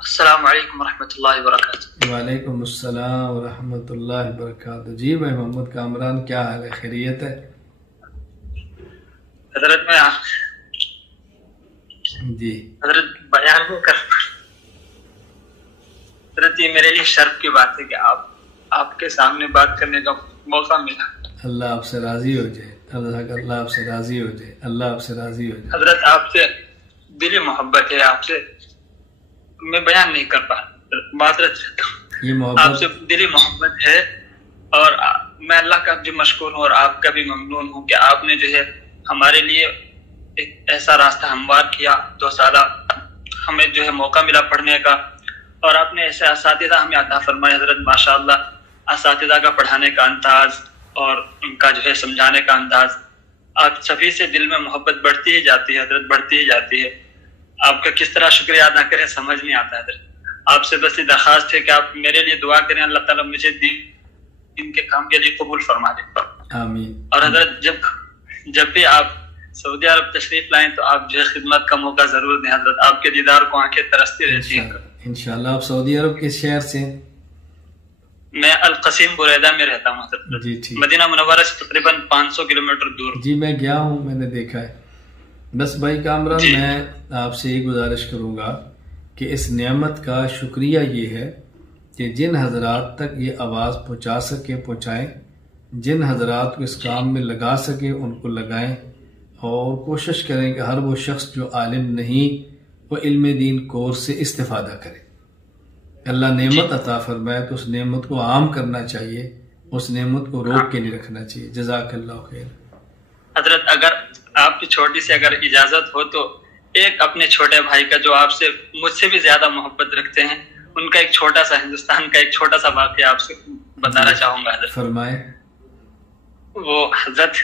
السلام علیکم ورحمۃ اللہ وبرکاتہ۔ وعلیکم السلام ورحمۃ اللہ وبرکاتہ۔ جی بھائی محمد کامران، کیا حال ہے؟ خیریت ہے؟ حضرت میں جی حضرت بیان نہیں کر حضرت، یہ میرے لیے شرف کی بات ہے کہ آپ کے سامنے بات کرنے کا موقع ملا۔ اللہ آپ سے راضی ہو جائے، اللہ آپ سے راضی ہو جائے، اللہ آپ سے راضی ہو جائے۔ حضرت آپ سے دلی محبت ہے، آپ سے میں بیان نہیں کر پا، معذرت چاہتا ہوں۔ یہ آپ محبت سے دلی محبت ہے اور میں اللہ کا بھی مشکور ہوں اور آپ کا بھی ممنون ہوں کہ آپ نے جو ہے ہمارے لیے ایک ایسا راستہ ہموار کیا۔ 2 سالہ ہمیں جو ہے موقع ملا پڑھنے کا، اور آپ نے ایسے اساتذہ ہمیں عطا فرمائے حضرت، ماشاءاللہ۔ اساتذہ کا پڑھانے کا انداز اور ان کا جو ہے سمجھانے کا انداز، آپ سبھی سے دل میں محبت بڑھتی ہی جاتی ہے حضرت، بڑھتی ہی جاتی ہے۔ آپ کا کس طرح شکریہ ادا کریں سمجھ نہیں آتا حضرت۔ آپ سے بس یہ درخواست ہے کہ آپ میرے لیے دعا کریں، اللہ تعالیٰ مجھے دین کے کام کے لیے قبول فرما دیں۔ آمین۔ اور حضرت جب بھی آپ سعودی عرب تشریف لائیں تو آپ جو ہے خدمت کا موقع ضرور دیں حضرت، آپ کے دیدار کو آنکھیں ترستی رہتی ہیں۔ انشاءاللہ۔ آپ سعودی عرب کس شہر سے ہیں؟ میں القصیم بریدہ میں رہتا ہوں حضرت، جی ٹھیک۔ مدینہ منورہ سے تقریباً 500 کلومیٹر دور۔ جی میں گیا ہوں، میں نے دیکھا ہے۔ بس بھائی کامران، جی۔ میں آپ سے یہ گزارش کروں گا کہ اس نعمت کا شکریہ یہ ہے کہ جن حضرات تک یہ آواز پہنچا سکے پہنچائیں، جن حضرات کو اس کام میں لگا سکے ان کو لگائیں، اور کوشش کریں کہ ہر وہ شخص جو عالم نہیں وہ علم دین کورس سے استفادہ کرے۔ اللہ نعمت عطا فرمائے تو اس نعمت کو عام کرنا چاہیے، اس نعمت کو روک کے نہیں رکھنا چاہیے۔ جزاک اللہ خیر۔ حضرت اگر آپ کی چھوٹی سی اگر اجازت ہو تو ایک اپنے چھوٹے بھائی کا جو آپ سے مجھ سے بھی زیادہ محبت رکھتے ہیں، ان کا ایک چھوٹا سا ہندوستان کا ایک چھوٹا سا واقعہ آپ سے بتانا چاہوں گا حضرت۔ فرمائے۔ وہ حضرت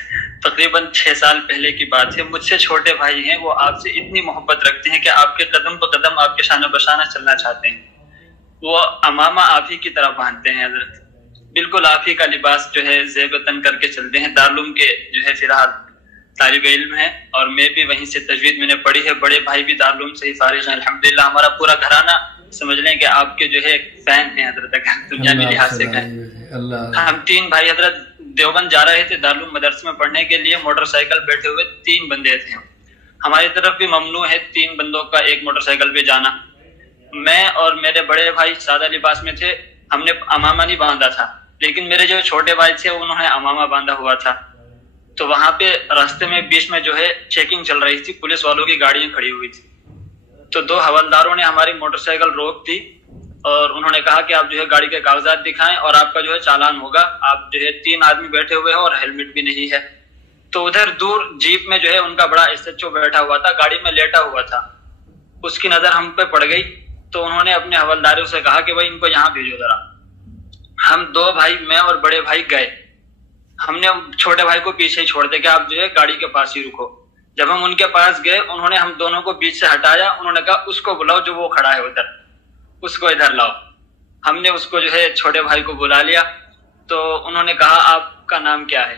تقریباً 6 سال پہلے کی بات ہے، مجھ سے چھوٹے بھائی ہیں، وہ آپ سے اتنی محبت رکھتے ہیں کہ آپ کے قدم پہ قدم آپ کے شانہ بشانہ چلنا چاہتے ہیں۔ وہ امامہ آپ ہی کی طرح باندھتے ہیں حضرت، بالکل آپ ہی کا لباس جو ہے زیب وطن کر کے چلتے ہیں۔ دارالعلوم کے جو ہے فی الحال طالب علم ہیں، اور میں بھی وہیں سے تجوید میں نے پڑھی ہے۔ بڑے بھائی بھی دارالعلوم سے ہی فارغ ہیں الحمدللہ۔ ہمارا پورا گھرانہ سمجھ لیں کہ آپ کے جو ہے فین ہیں حضرت، دنیاوی لحاظ سے کہیں۔ ہم 3 بھائی حضرت دیوبند جا رہے تھے دارالعلوم مدرسے میں پڑھنے کے لیے، موٹر سائیکل بیٹھے ہوئے 3 بندے تھے۔ ہماری طرف بھی ممنوع ہے 3 بندوں کا ایک موٹر سائیکل پہ جانا۔ میں اور میرے بڑے بھائی سادہ لباس میں تھے، ہم نے امامہ نہیں باندھا تھا، لیکن میرے جو چھوٹے بھائی تھے انہوں نے امامہ باندھا ہوا تھا۔ تو وہاں پہ راستے میں بیچ میں جو ہے چیکنگ چل رہی تھی، پولیس والوں کی گاڑیاں کھڑی ہوئی تھی۔ تو 2 حوالداروں نے ہماری موٹر سائیکل روک دی اور انہوں نے کہا کہ آپ جو ہے گاڑی کے کاغذات دکھائیں اور آپ کا جو ہے چالان ہوگا۔ آپ جو ہے 3 آدمی بیٹھے ہوئے ہیں اور ہیلمٹ بھی نہیں ہے۔ تو ادھر دور جیپ میں جو ہے ان کا بڑا SHO بیٹھا ہوا تھا، گاڑی میں لیٹا ہوا تھا۔ اس کی نظر ہم پہ پڑ گئی تو انہوں نے اپنے حوالداروں سے کہا کہ بھائی ان کو یہاں بھیجو ذرا۔ ہم 2 بھائی، میں اور بڑے بھائی گئے۔ ہم نے چھوٹے بھائی کو پیچھے ہی چھوڑ دے کہ آپ جو ہے گاڑی کے پاس ہی رکو۔ جب ہم ان کے پاس گئے انہوں نے ہم دونوں کو بیچ سے ہٹایا، انہوں نے کہا اس کو بلاؤ جو وہ کھڑا ہے ادھر، اس کو ادھر لاؤ۔ ہم نے اس کو جو ہے چھوٹے بھائی کو بلا لیا تو انہوں نے کہا آپ کا نام کیا ہے؟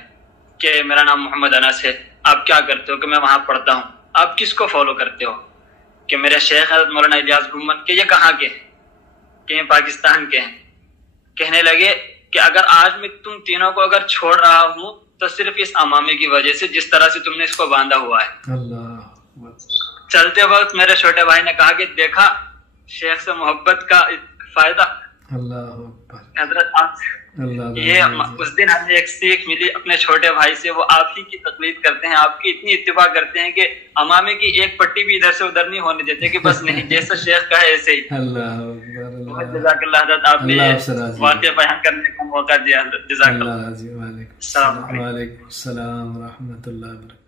کہ میرا نام محمد انس ہے۔ آپ کیا کرتے ہو؟ کہ میں وہاں پڑھتا ہوں۔ آپ کس کو فالو کرتے ہو؟ کہ میرے شیخ حضرت مولانا الیاس گھمت۔ کہ یہ کہاں کے ہیں؟ کہ یہ پاکستان کے ہیں۔ کہنے لگے کہ اگر آج میں تم تینوں کو اگر چھوڑ رہا ہوں تو صرف اس امامے کی وجہ سے، جس طرح سے تم نے اس کو باندھا ہوا ہے۔ اللہ۔ چلتے وقت میرے چھوٹے بھائی نے کہا کہ دیکھا شیخ سے محبت کا فائدہ۔ اللہ حضرت یہ اس دن ہمیں ایک سیکھ ملی اپنے چھوٹے بھائی سے، وہ آپ ہی کی تقلید کرتے ہیں، آپ کی اتنی اتباع کرتے ہیں کہ امامے کی ایک پٹی بھی ادھر سے ادھر نہیں ہونے دیتے، کہ بس نہیں جیسا شیخ کا ہے ایسے ہی۔ اللہ جزاک اللہ حضرت، آپ نے واقعہ بیان کرنے کا موقع دیا حضرت، جزاک اللہ۔ وعلیکم السلام ورحمۃ اللہ وبرکاتہ۔